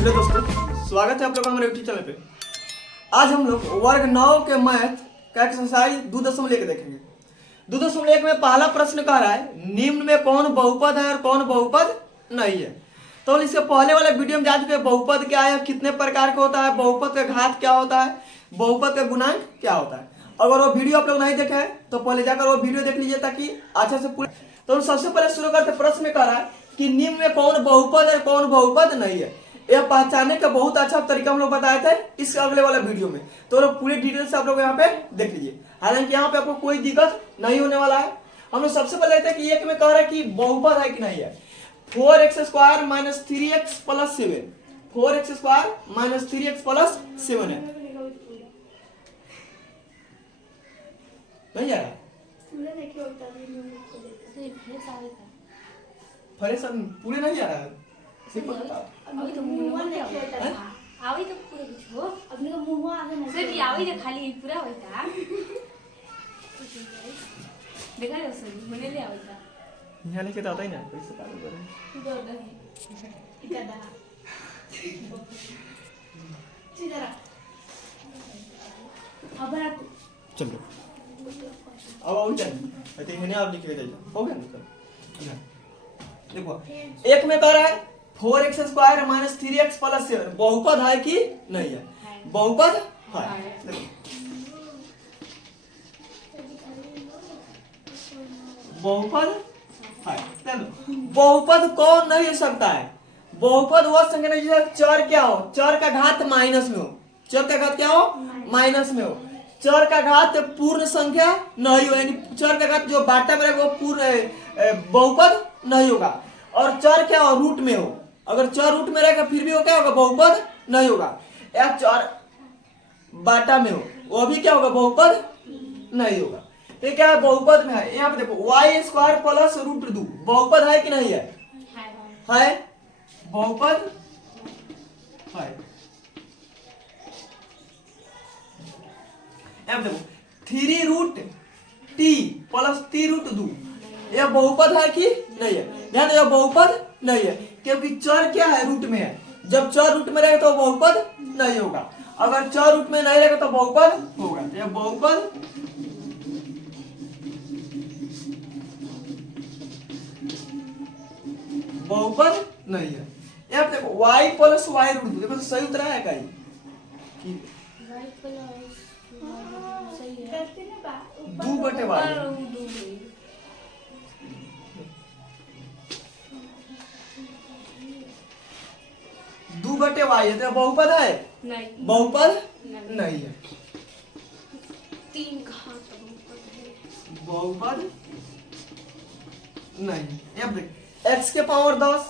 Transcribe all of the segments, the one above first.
Hello दोस्तों, स्वागत है आप लोग का हमारे यूट्यूब चैनल पे। आज हम लोग वर्ग 9 के मैथ का एक्सरसाइज 2.1 देखेंगे। 2.1 में पहला प्रश्न कह रहा है निम्न में कौन बहुपद है और कौन बहुपद नहीं है। तो इसके पहले वाले वीडियो में जान चुके बहुपद क्या है, कितने प्रकार का होता है, बहुपद का घात क्या होता है, बहुपद का गुणांक क्या होता है। अगर वो वीडियो आप लोग नहीं देखे हैं तो पहले जाकर वो वीडियो देख लीजिए ताकि अच्छे से पूरे। तो सबसे पहले शुरू करते प्रश्न में कह रहा है कि निम्न में कौन बहुपद है कौन बहुपद नहीं है। यह पहचानने का बहुत अच्छा तरीका हम लोग बताए थे इस अगले वाले वीडियो में, तो लोग पूरी डिटेल से आप लोग यहाँ पे देख लीजिए। हालांकि यहाँ पे आपको कोई दिक्कत नहीं होने वाला है। हम लोग सबसे पहले लेते हैं कि एक में कह रहा है कि बहुपद है कि नहीं है। 4x² - 3x + 7, 4x² - 3x + 7 है। नहीं आ रहा फरेशन पूरे नहीं आ रहा है। सिंपल अभी तो मुंह नहीं होता था। आवी तो पूरा कुछ हो अपने का मुंह आगे नहीं सर ये आवी तो खाली पूरा होता देखा ना सर मने ले आवता यहाँ लेके तो आता ही ना कैसे पागल करे दो नहीं इतना सीधा अब रात चलो अब और क्या है तो आप लिख के जाइए हो गया ना। देखो एक में कह रहा है 4x² - 3x + 7 बहुपद है कि नहीं है। बहुपद है। बहुपद है। चलो बहुपद कौन नहीं हो सकता है। बहुपद वह संख्या नहीं जिसका चर क्या हो, चर का घात माइनस में हो। चर का घात क्या हो, माइनस में हो। चर का घात पूर्ण संख्या नहीं हो, यानी चर का घात जो बाटा में रहेगा वो पूर्ण बहुपद नहीं होगा। और चर क्या हो, रूट में हो। अगर चर रूट में रहेगा फिर भी वो क्या होगा, बहुपद नहीं होगा। या चर बाटा में हो वो भी क्या होगा, बहुपद नहीं होगा। ये क्या है, बहुपद में है। यहाँ पे देखो y² + √2 बहुपद है कि नहीं है, है बहुपद है। यहाँ पे देखो 3√t + 3√2 यह बहुपद है कि नहीं है। ध्यान यह बहुपद नहीं है क्योंकि चर क्या है, रूट में है। जब चर रूट में रहेगा तो बहुपद नहीं होगा। अगर चर रूट में नहीं रहेगा तो बहुपद होगा। यह बहुपद बहुपद नहीं है। यहाँ पे देखो y + y√2 देखो तो सही उत्तर है का ही 2/y 2/y है तो बहुपद है नहीं, बहुपद नहीं है। 3 घात बहुपद है, बहुपद नहीं। अब देख x के पावर 10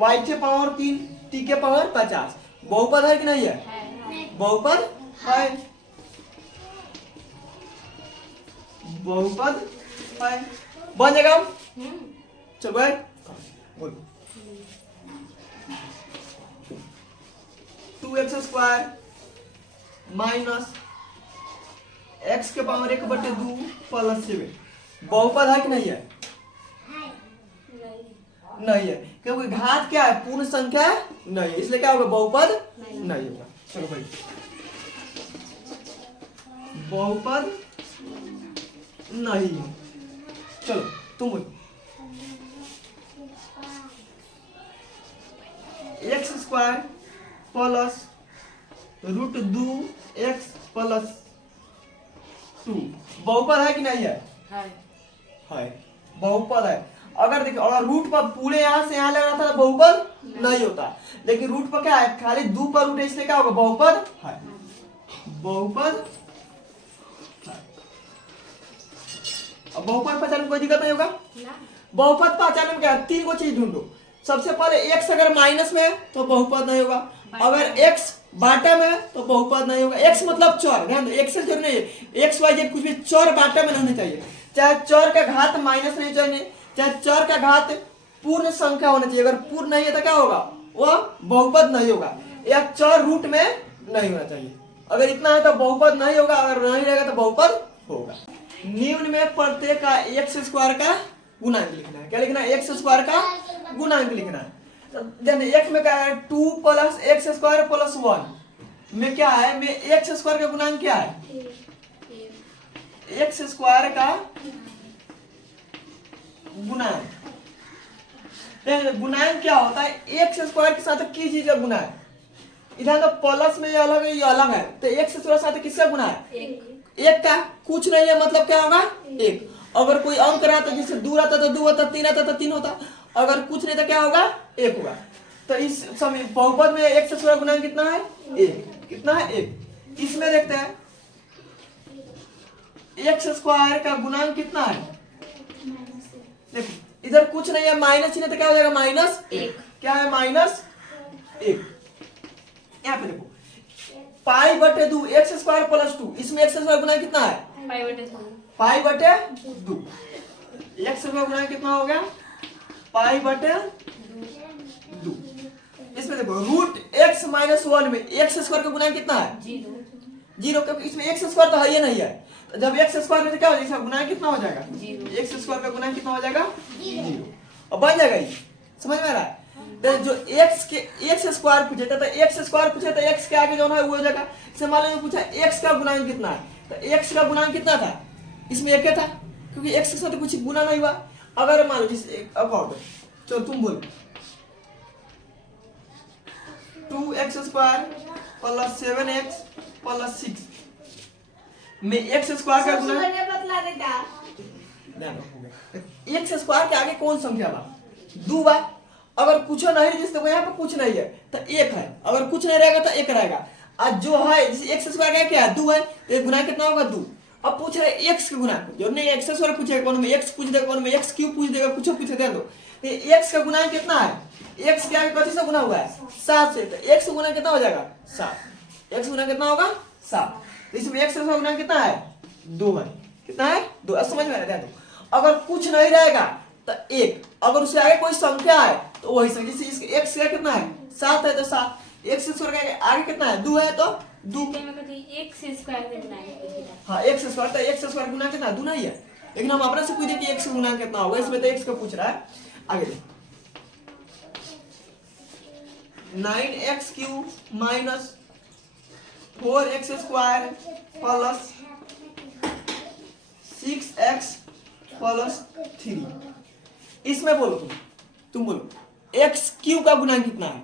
y के पावर 3 t के पावर 50 बहुपद है कि नहीं है, बहुपद है। बहुपद है बन जाएगा। चल भाई बोल 2x² - x के पावर 1/2 + 7 बहुपद है कि नहीं है, नहीं है क्योंकि घात क्या है, पूर्ण संख्या नहीं है, इसलिए क्या होगा, बहुपद नहीं होगा। चलो भाई बहुपद नहीं है। चलो तुम x² + √2x + 2 बहुपद है कि नहीं है, है बहुपद है। अगर देखिए अगर रूट पर पूरे यहाँ से यहाँ लग रहा था बहुपद नहीं होता, लेकिन रूट पर क्या है, खाली 2 पर रूट है इसलिए क्या होगा, बहुपद है। बहुपद अब बहुपद पहचानने में कोई दिक्कत नहीं होगा। बहुपद पहचानने में क्या है, 3 को चीज ढूंढो। सबसे पहले x अगर माइनस में है तो बहुपद नहीं होगा। अगर x बाटा में है तो बहुपद नहीं होगा। x मतलब चर, ध्यान दो x से जरूर नहीं है, x y z कुछ भी चर बाटा में नहीं होना चाहिए। चाहे चर का घात माइनस नहीं चाहिए, चाहे चर का घात पूर्ण संख्या होना चाहिए। अगर पूर्ण नहीं है तो क्या होगा, वह बहुपद नहीं होगा। या चर रूट में नहीं होना चाहिए। अगर इतना है तो बहुपद नहीं होगा, अगर नहीं रहेगा तो बहुपद होगा। निम्न में प्रत्येक का x² का गुणांक लिखना है। क्या लिखना है, x² का गुणांक लिखना है। एक्स में क्या है 2 प्लस एक्स स्क्वायर प्लस 1 में क्या है, में एक्स स्क्वायर का गुणांक क्या है, एक्स स्क्वायर का गुणांक। गुणांक क्या होता है, एक्स स्क्वायर के साथ किस चीज का गुना है, इधर तो प्लस में ये अलग है ये अलग है, तो एक्स स्क्वायर साथ किसका गुना है, एक का। कुछ नहीं है मतलब क्या होगा, एक। अगर कोई अंक रहा तो जिससे 2 आता तो 2 होता, 3 आता तो 3 होता, अगर कुछ नहीं तो क्या होगा, एक होगा। तो इस समय बहुपद में एक्स स्क्वायर गुणांक कितना है, एक। कितना है, एक। इसमें देखते हैं एक्स स्क्वायर का गुणांक कितना है, देखो इधर कुछ नहीं है, माइनस चिन्ह तो क्या हो जाएगा, माइनस एक। क्या है, माइनस एक। यहाँ पे देखो पाई बटे 2 एक्स स्क्वायर प्लस 2, इसमें एक्स स्क्वायर गुना कितना है, पाई बटे 2। एक्स स्क्वायर गुना कितना हो गया, पाई बटे 2। इसमें देखो रूट एक्स माइनस 1 में एक्स स्क्वायर का गुना कितना है, 0, क्योंकि इसमें एक्स स्क्वायर तो है ही नहीं है। तो जब एक्स स्क्वायर में तो क्या हो जाएगा, गुना कितना हो जाएगा, एक्स स्क्वायर का गुना कितना हो जाएगा, 0। और बन जाएगा ये, समझ में आ रहा है। तो जो एक्स स्क्वायर पूछे तो एक्स स्क्वायर पूछे तो एक्स के आगे जो है वो हो जाएगा। इसे मान लो पूछा एक्स का गुणांक कितना है, तो एक्स का गुणांक कितना था, इसमें एक था, क्योंकि एक्स के साथ कुछ गुना नहीं हुआ। अगर मान लो जिस अब चलो तुम बोलो 2x square plus 7x plus 6 में एक्स स्क्वायर का गुना, एक्स स्क्वायर के आगे कौन संख्या बा, 2 बा। अगर कुछ नहीं जिससे यहाँ पे कुछ नहीं है तो एक है, अगर कुछ नहीं रहेगा तो एक रहेगा। आज जो है एक्स स्क्वायर का क्या है, 2 है, तो ये गुना कितना होगा, 2। अब पूछ रहे एक्स के गुना, जो नहीं एक्स स्क्वायर पूछेगा कौन में एक्स पूछ देगा, कौन में एक्स क्यूब पूछ देगा, कुछ पूछ दे दो। तो एक्स का गुना कितना है, एक्स के आगे कथी से गुना हुआ है, 7 से, तो एक्स गुना कितना हो जाएगा, 7। एक्स गुना कितना होगा, 7। तो इसमें एक्स का गुना कितना है, 2 है। कितना है, 2। अब समझ में आ रहा है। अगर कुछ नहीं रहेगा तो 1, अगर उससे आगे कोई संख्या है तो वही संख्या, जैसे इसके एक्स का कितना है, 7 है तो 7, एक्स स्क्वायर का आगे कितना है, 2 है तो 2। एक्स स्क्वायर में गुना, हाँ एक्स स्क्वायर, तो एक्स स्क्वायर गुना कितना, 2 नहीं है, लेकिन हम अपने से पूछे कि एक्स गुना कितना होगा, इसमें तो एक्स का पूछ रहा है। आगे 9x cube minus 4x square plus 6x plus 3। इसमें बोलो तुम बोलो एक्स क्यू का गुणांक कितना है,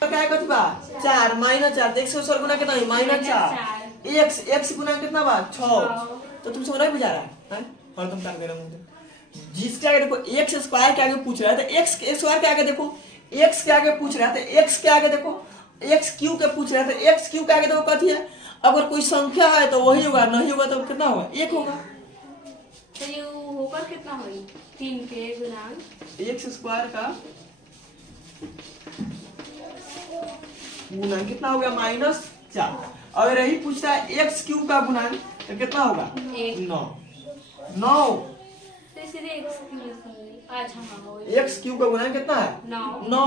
तो क्या है कथी बा, 4 माइनस 4, एक्स स्क्वायर गुना कितना है, माइनस 4। एक्स गुना कितना बा, 6। तो तुम समझ नहीं बुझा रहा है, और तुम कर दे रहे हो। जिसके आगे देखो एक्स स्क्वायर के आगे पूछ रहा है तो एक्स स्क्वायर के आगे देखो, एक्स के आगे पूछ रहा है तो एक्स के आगे देखो, एक्स क्यू के पूछ रहा है तो एक्स क्यू के आगे देखो कथी है। अगर कोई संख्या है तो वही होगा, नहीं होगा तो कितना होगा, 1 होगा। तो ये होकर कितना होगी, 3 के गुणांक एक्स स्क्वायर का गुणांक कितना हो गया, -4। अगर यही पूछता है एक्स क्यूब का गुणांक तो कितना होगा, 9। एक्स क्यूब का गुणांक कितना है, 9।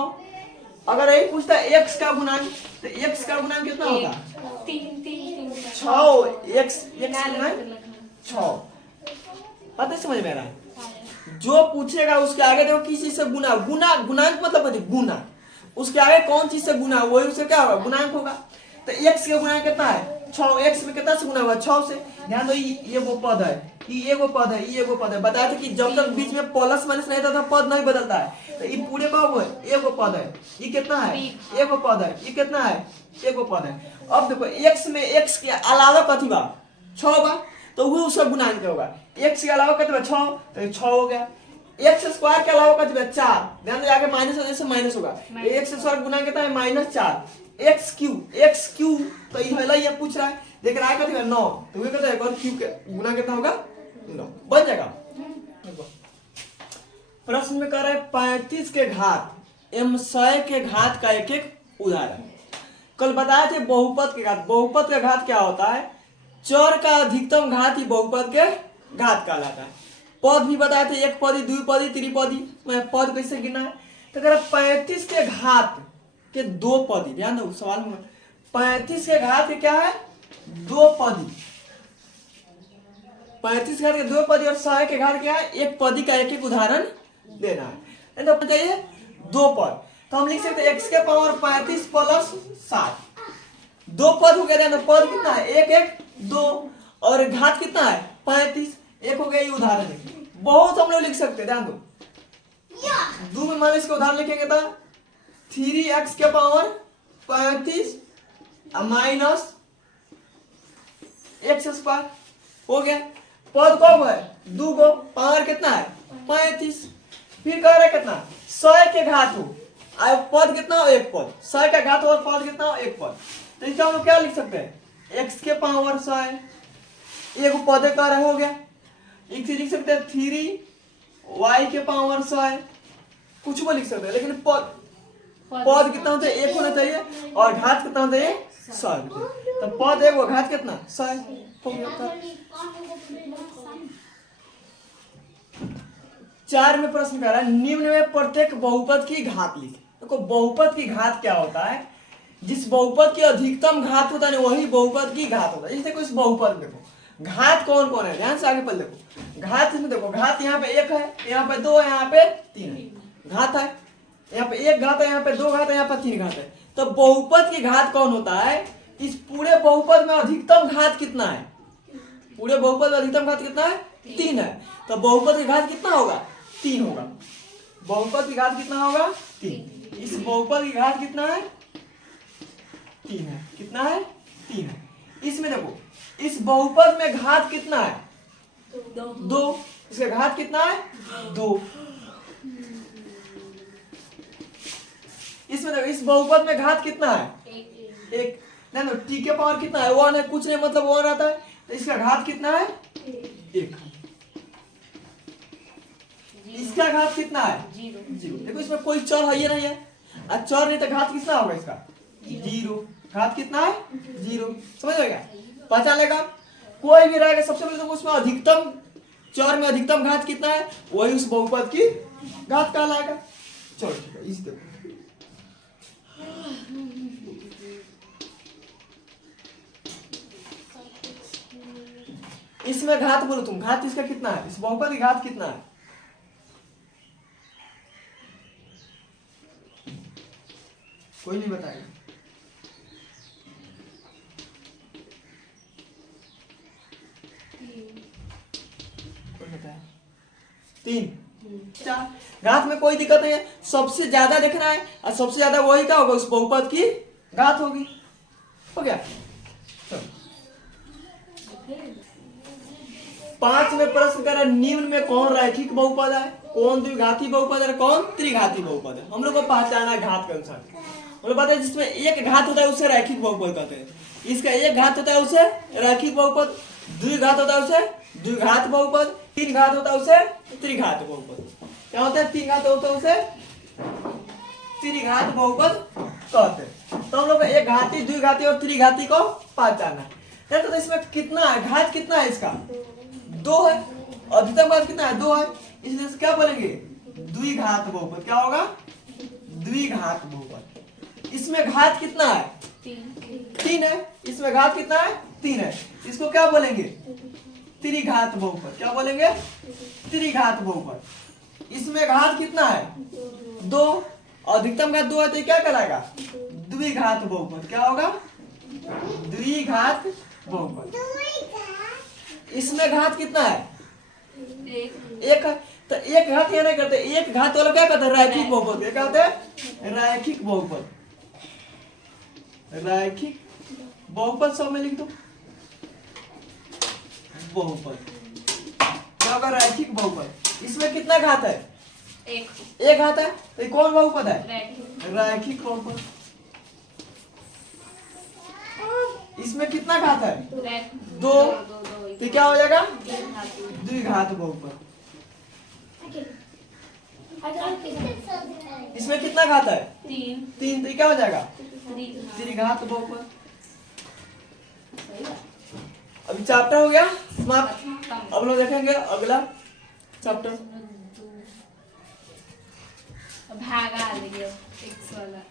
अगर यही पूछता है एक्स का गुणांक तो एक्स का गुणांक कितना होगा, 6। एक्स गुणांक 6। पता समझ में आ रहा है। जो पूछेगा उसके आगे देखो किस चीज से गुना, गुणांक मतलब गुना, उसके आगे कौन चीज से गुना वही उसे क्या होगा, गुणांक होगा। तो एक्स का गुणांक कितना है, 6। एक्स में कितना से गुना हुआ, 6 से। ध्यान दो ये वो पद है, ये वो पद है, ये वो पद है। बताया था कि जब तक बीच में प्लस माइनस नहीं रहता पद नहीं बदलता है। तो ये पूरे का वो है, ये वो पद है, ये कितना है, ये वो पद है, ये कितना है, ये वो पद है। अब देखो एक्स में एक्स के अलावा कथी बा, 6 बा, तो वो उसका गुणांक होगा। एक्स के अलावा कितना 6, तो 6 हो गया। एक्स स्क्वायर के अलावा कितना 4, ध्यान दो आगे माइनस होने से माइनस होगा। एक्स स्क्वायर गुना कितना है, -4। एक्स क्यू तो ये है, ये पूछ रहा है, देख रहा है कितना 9, तो ये कितना है, क्यू के गुना कितना होगा, 9 बन जाएगा। प्रश्न में कह रहा है 35 के घात एवं 100 के घात का एक एक उदाहरण। कल बताए थे बहुपद के घात। बहुपद का घात क्या होता है, चर का अधिकतम घात ही बहुपद के घात कहलाता है। पद भी बताए थे, एक पदी, द्विपदी, त्रिपदी। मैं पद कैसे गिना है, तो कह रहा 35 के घात के 2 पदी। ध्यान दो सवाल में 35 के घात के क्या है, 2 पदी। 35 घात के 2 पदी और 100 के घात क्या है, एक पदी का एक एक उदाहरण देना है। तो चाहिए 2 पद, तो हम लिख सकते हैं x के पावर 35 प्लस 7। 2 पद हो गया, तो पद कितना है 1 1 2 और घात कितना है 35, एक हो गया, ये उदाहरण है। बहुत हम लोग लिख सकते हैं, ध्यान दो। 2 में मान इसके उदाहरण लिखेंगे तो 3x के पावर 35 माइनस x स्क्वायर हो गया। पद कब है 2 को, पावर कितना है 35, फिर कह रहे कितना 100 के घात हो, पद कितना हो 1 पद, 100 का घात हो और पद कितना हो 1 पद। तो इसका हम लोग क्या लिख सकते हैं x के पावर 100, एक पद का रहा हो गया। एक लिख सकते हैं 3y के पावर 100, कुछ भी लिख सकते हैं, लेकिन पद कितना होता है 1 होना चाहिए और घात कितना होता है 100। तो पद 1 और घात कितना 100 हो गया। 4 में प्रश्न कर रहा है निम्न में प्रत्येक बहुपद की घात लिखे। देखो बहुपद की घात क्या होता है, जिस बहुपद की अधिकतम घात होता है ना वही बहुपद की घात होता है। जैसे कोई बहुपद देखो घात कौन कौन है, ध्यान से आगे पढ़ देखो। घात इसमें देखो, घात यहाँ पे 1 है, यहाँ पे 2 है, यहाँ पे 3 है, घात है। यहाँ पे 1 घात है, यहाँ पे 2 घात है, यहाँ पे 3 घात है। तो बहुपद की घात कौन होता है, इस पूरे बहुपद में अधिकतम घात कितना है, पूरे बहुपद में अधिकतम घात कितना है 3 है। तो बहुपद की घात कितना होगा 3 होगा। बहुपद की घात कितना होगा 3। इस बहुपद की घात कितना है 3 है, कितना है 3 है। इसमें देखो इस बहुपद में घात कितना है 2, इसका घात कितना है 2। इसमें देखो इस बहुपद में घात कितना है 1, नहीं टी के पावर कितना है 1 है, कुछ नहीं मतलब 1 आता है। तो इसका घात कितना है 1, इसका घात कितना है 0। देखो इसमें कोई चर है ये नहीं है, और चर नहीं तो घात कितना होगा इसका 0, घात कितना है 0। समझ गया, पहचान लेगा। कोई भी रहेगा सबसे पहले तो उसमें अधिकतम चर में अधिकतम घात कितना है वही उस बहुपद की घात कहलाएगा। चलो ठीक है, इस देखो इसमें घात बोलो तुम, घात इसका कितना है, इस बहुपद की घात कितना है, कोई नहीं बताएगा। कोई बताया 3 4। घात में कोई दिक्कत नहीं है, सबसे ज्यादा देखना है और सबसे ज्यादा वही क्या होगा उस बहुपद की घात होगी। हो गया। 5 में प्रश्न कर निम्न में कौन रैखिक बहुपद है, कौन द्विघाती बहुपद है, कौन त्रिघाती बहुपद है। हम लोग को पहचाना है घात के अनुसार। हम लोग पता है जिसमें एक घात होता है उसे रैखिक बहुपद कहते हैं, इसका एक घात होता है उसे रैखिक बहुपद, द्विघात होता है उसे द्विघात बहुपद, 3 घात होता है उसे त्रिघात बहुपद। क्या होता है 3 घात होता है उसे त्रिघात बहुपद कहते हैं। तो हम लोग एक घाती द्विघाती और त्रिघाती को पहचाना है। तो इसमें कितना है घात कितना है इसका 2 है, अधिकतम घात कितना है 2 है, इसलिए क्या बोलेंगे द्विघात बहुपद। क्या होगा द्विघात बहुपद। इसमें घात कितना है 3 है, इसमें घात कितना है 3 है, इसको क्या बोलेंगे त्रिघात बहुपद। क्या बोलेंगे त्रिघात बहुपद। इसमें घात कितना है 2, अधिकतम घात 2 है तो क्या कहलाएगा द्विघात बहुपद। क्या होगा द्विघात बहुपद। इसमें घात कितना है 1 है, तो एक घात ये नहीं करते, एक घात वाला क्या कहते हैं रैखिक बहुपद। क्या कहते हैं रैखिक बहुपद। रैखिक बहुपद सब में लिख दो बहुपद। क्या होगा रैखिक बहुपद। इसमें कितना घात है 1 घात है, तो ये कौन बहुपद है रैखिक बहुपद। इसमें कितना घात है 2, तो क्या हो जाएगा द्विघात बहुपद। इसमें कितना घात है 3, तो क्या हो जाएगा त्रिघात बहुपद। अभी चैप्टर हो गया समाप्त। अब लोग देखेंगे अगला चैप्टर भागा आ गया 100 वाला।